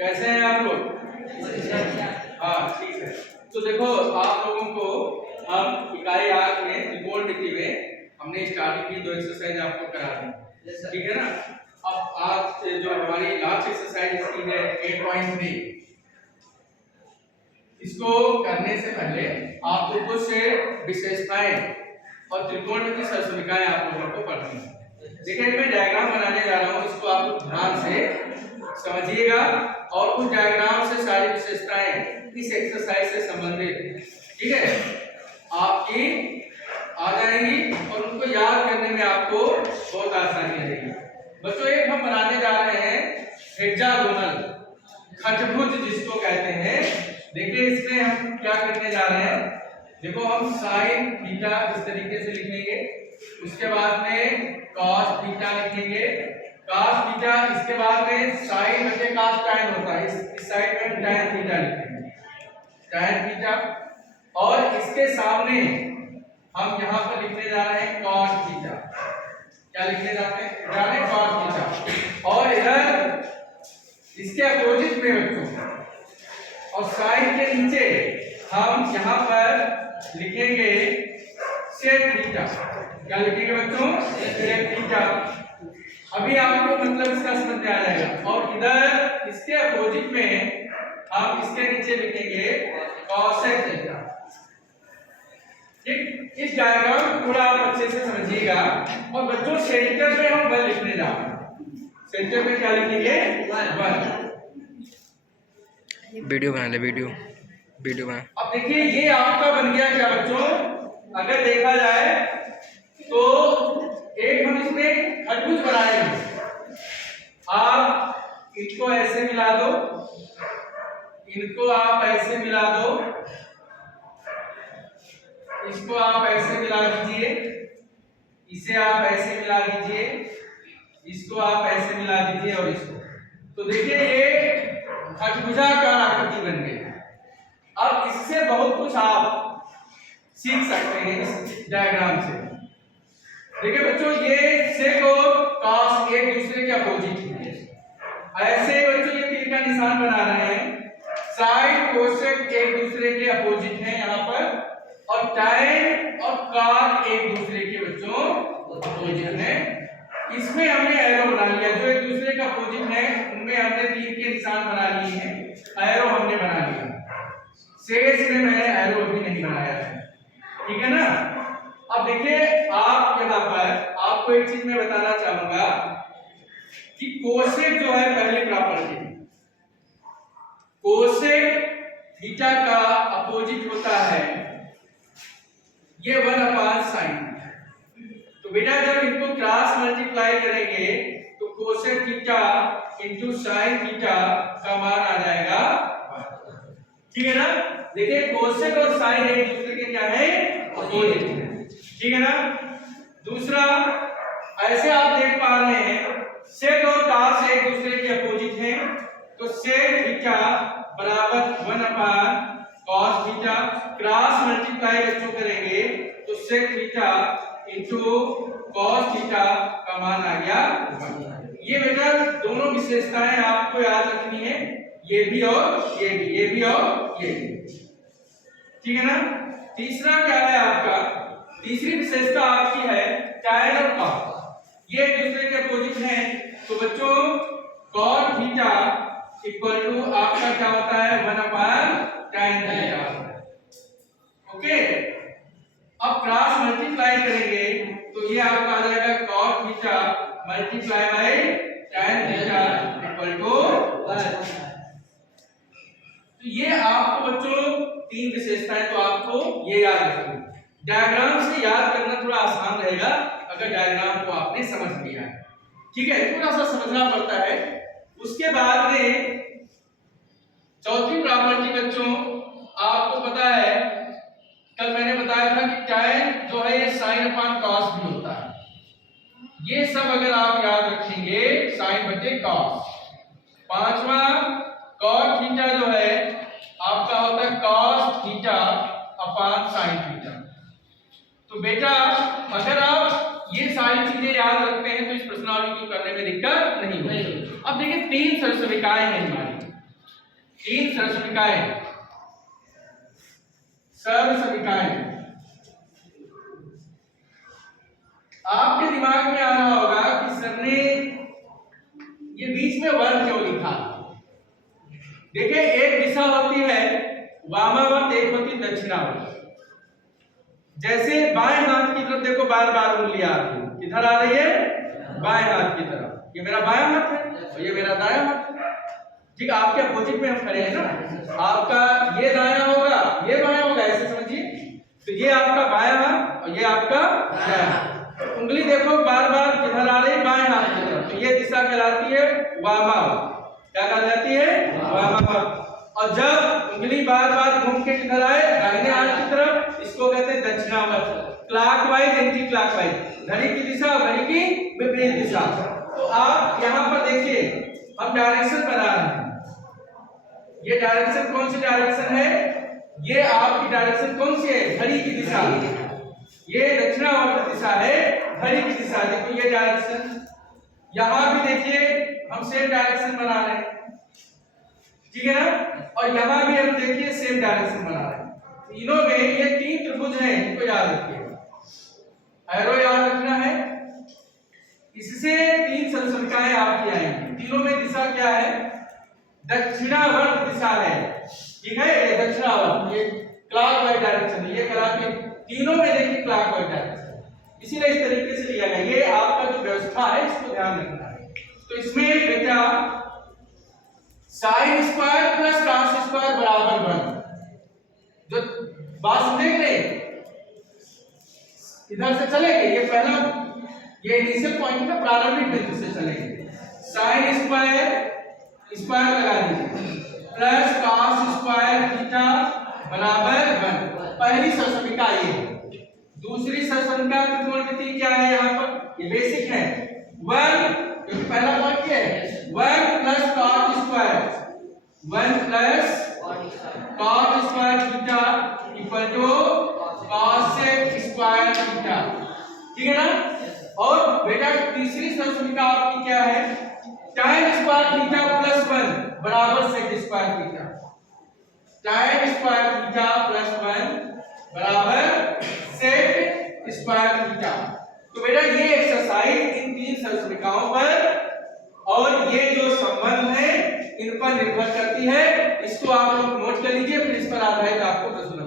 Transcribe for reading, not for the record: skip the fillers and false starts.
कैसे हैं आप लोग? हाँ ठीक है। तो देखो आप लोगों को हम इकाई 8 में त्रिकोणमिति में हमने स्टार्टिंग की 2 एक्सरसाइज आपको करा दी, ठीक है ना। अब आज जो हमारी लास्ट एक्सरसाइज इसकी है 8.3, इसको करने से पहले आपको कुछ विशेषताएं और त्रिकोणमिति सरसविकाएं आप लोगों को पढ़नी है। देखिए मैं डायग्राम बनाने जा रहा हूँ, इसको आप ध्यान से समझिएगा और उस डायग्राम से सारी विशेषताएं इस एक्सरसाइज से संबंधित, ठीक है, आपकी आ जाएंगी और उनको याद करने में आपको बहुत आसानी रहेगी। बच्चों एक हम बनाने जा रहे हैं हेक्सागोनल, खटभुज जिसको कहते हैं। देखिए इसमें हम क्या करने जा रहे हैं, देखो हम साइन थीटा इस तरीके से लिखेंगे, उसके बाद में कॉस थीटा लिखेंगे, कॉस थीटा, इसके बाद में साइन बटे कॉस tan होता है, इस साइड में tan थीटा लिखेंगे, tan थीटा, और इसके सामने हम यहाँ पर लिखने जा रहे हैं cos थीटा। क्या लिखने जा रहे हैं cos थीटा, और इधर इसके अपोजिट में बच्चों और साइन के नीचे हम यहाँ पर लिखेंगे sec थीटा। क्या लिखेंगे बच्चों? sec theta. अभी आपको मतलब इसका समझ में आ जाएगा। और इधर इसके अपोजिट में हम इसके नीचे लिखेंगे cosec थीटा। ठीक, इस डायग्राम को थोड़ा आप अच्छे से समझिएगा। और बच्चों सेंटर में हम 1 लिखने जा रहे हैं। सेंटर में क्या लिखेंगे? 1। वीडियो बना ले, वीडियो बना। अब देखिए ये आपका बन गया क्या बच्चों, अगर देखा जाए तो एक हम इसमें खटभुज बनाएंगे। आप इनको ऐसे मिला दो, इनको आप ऐसे मिला दो, इसको आप ऐसे मिला दीजिए, इसे आप ऐसे मिला दीजिए, इसको आप ऐसे मिला दीजिए और इसको। तो देखिए ये खटभुजाकार आकृति बन गई। अब इससे बहुत कुछ आप सीख सकते हैं इस डायग्राम से। देखिए बच्चों ये sec और cos एक दूसरे के अपोजिट हैं। ऐसे बच्चों ये तीर का निशान बना रहे हैं, sin cosec एक दूसरे के अपोजिट हैं यहाँ पर, और tan और cot एक दूसरे के बच्चों अपोजिट हैं। इसमें हमने एरो बना लिया, जो एक दूसरे का अपोजिट है उनमें हमने तीर के निशान बना लिए हैं, एरो हमने बना लिया। शेष में मैंने एरो अभी नहीं बनाया है, ठीक है ना। अब देखिए आप यहाँ पर आपको एक चीज मैं बताना चाहूंगा कि कोसेक जो है पहली प्रॉपर्टी, कोसेक थीटा का अपोजिट होता है ये 1/sin। तो बेटा जब इनको क्रॉस मल्टीप्लाई करेंगे तो cosec theta into sine theta का मान आ जाएगा, ठीक है ना। देखिए कोसेक और साइन एक दूसरे के क्या है? अपोजिट है, ठीक है ना। दूसरा ऐसे आप देख पा रहे हैं sec और cos एक दूसरे के अपोजिट हैं, तो sec थीटा बराबर 1/cos थीटा, क्रॉस मल्टीप्लाई बच्चों करेंगे तो sec theta into cos theta का मान आ गया 1। ये बेटा दोनों विशेषताएं आपको याद रखनी है, ये भी और ये भी, ये भी और ये भी, ठीक है ना। तीसरा क्या है आपका, तीसरी विशेषता आपकी है tan और cos, ये एक दूसरे के अपोजिट हैं। तो बच्चों cos थीटा इक्वल टू आपका क्या होता है 1/tan थीटा। ओके, अब क्रॉस मल्टीप्लाई करेंगे तो ये आपका आ जाएगा cos theta multiply by tan theta equal to 1। तो ये आपको बच्चों 3 विशेषताएं तो आपको ये याद रखनी। डायग्राम से याद करना थोड़ा आसान रहेगा अगर डायग्राम को आपने समझ लिया है, ठीक है, थोड़ा सा समझना पड़ता है। उसके बाद में चौथी प्रॉपर्टी बच्चों आपको पता है, कल मैंने बताया था कि tan जो है ये sin/cos भी होता है। ये सब अगर आप याद रखेंगे sin बटे cos। पांचवा cos थीटा जो है आपका होता है cos theta upon sin theta. तो बेटा अगर आप ये सारी चीजें याद रखते हैं तो इस प्रश्नावली को करने में दिक्कत नहीं होगी। अब देखिए 3 सरसविकाएं हैं हमारी, तीन सरसमिकाएं, सरसमिकाएं। आपके दिमाग में आ रहा होगा कि सर ने ये बीच में वन क्यों लिखा। देखिए एक दिशा होती है वामावर्त, एक होती दक्षिणावर्त। जैसे बाएं हाथ की तरफ देखो बार बार उंगली आ रही है, किधर आ रही है? बाएं हाथ की तरफ। ये मेरा बायां हाथ है और ये मेरा दायां हाथ है। ठीक, आपके अपोजिट में हम खड़े हैं ना, आपका ये दायां होगा, ये बायां होगा, ऐसे समझिए। तो ये आपका बायां हाथ और ये आपका दायां हाथ। उंगली देखो बार बार किधर आ रही है? बाएं हाथ की तरफ। तो ये दिशा कहलाती है वामावर्त। क्या कहलाती है? वामावर्त। और जब उंगली बार बार घूम के किधर आए? दाहिने हाथ की तरफ, इसको कहते हैं दक्षिणावर्त। क्लॉकवाइज, एंटी क्लॉकवाइज, घड़ी की दिशा, घड़ी की विपरीत दिशा। तो आप यहाँ पर देखिए हम डायरेक्शन बना रहे हैं। ये डायरेक्शन कौन सी डायरेक्शन है? ये आपकी डायरेक्शन कौन सी है? घड़ी की दिशा। ये दक्षिणावर्त दिशा है, घड़ी की दिशा। देखो ये डायरेक्शन, यहाँ भी देखिए हम सेम डायरेक्शन बना रहे हैं, ठीक है ना। और यहाँ भी हम देखिए सेम डायरेक्शन बना रहे हैं। तीनों में ये तीन त्रिभुज हैं, इनको याद रखिएगा, एरो याद रखना है। इससे तीन सरसमिकाएं आपकी आएंगी। तीनों में दिशा क्या है? दक्षिणावर्त दिशा है, ठीक है। ये दक्षिणावर्त, ये क्लॉकवाइज डायरेक्शन है, ये क्लॉकवाइज। तीनों में देखिए क्लॉकवाइज डायरेक्शन, इसीलिए इस तरीके से लिया गया। ये आपका जो व्यवस्था है इसको ध्यान रखना है। तो इसमें बेटा sine square plus cos square बराबर 1। जो बात देख ले, इधर से चलेंगे, ये पहला, ये इनिशियल पॉइंट का प्रारंभिक बिंदु से चलेंगे। साइन स्क्वायर, स्क्वायर लगा दीजिए, प्लस कॉस स्क्वायर थीटा बराबर 1। पहली सरसमिका ये है। दूसरी सरसमिका त्रिकोणमिति क्या है? यहाँ पर ये बेसिक है 1, क्योंकि पहला पॉइंट क्या है? 1 plus cot square, 1 plus cot square theta equal to cosec square theta, ठीक है ना। और बेटा तीसरी सरसमिका आपकी क्या है? tan स्क्वायर थीटा प्लस 1 बराबर sec square theta. tan square theta plus 1 बराबर सेक स्क्वायर थीटा। तो बेटा ये एक्सरसाइज इन तीन सरसमिकाओं पर और ये जो संबंध है इन पर निर्भर करती है। इसको आप लोग नोट कर लीजिए, फिर इस पर आधारित आपको प्रश्न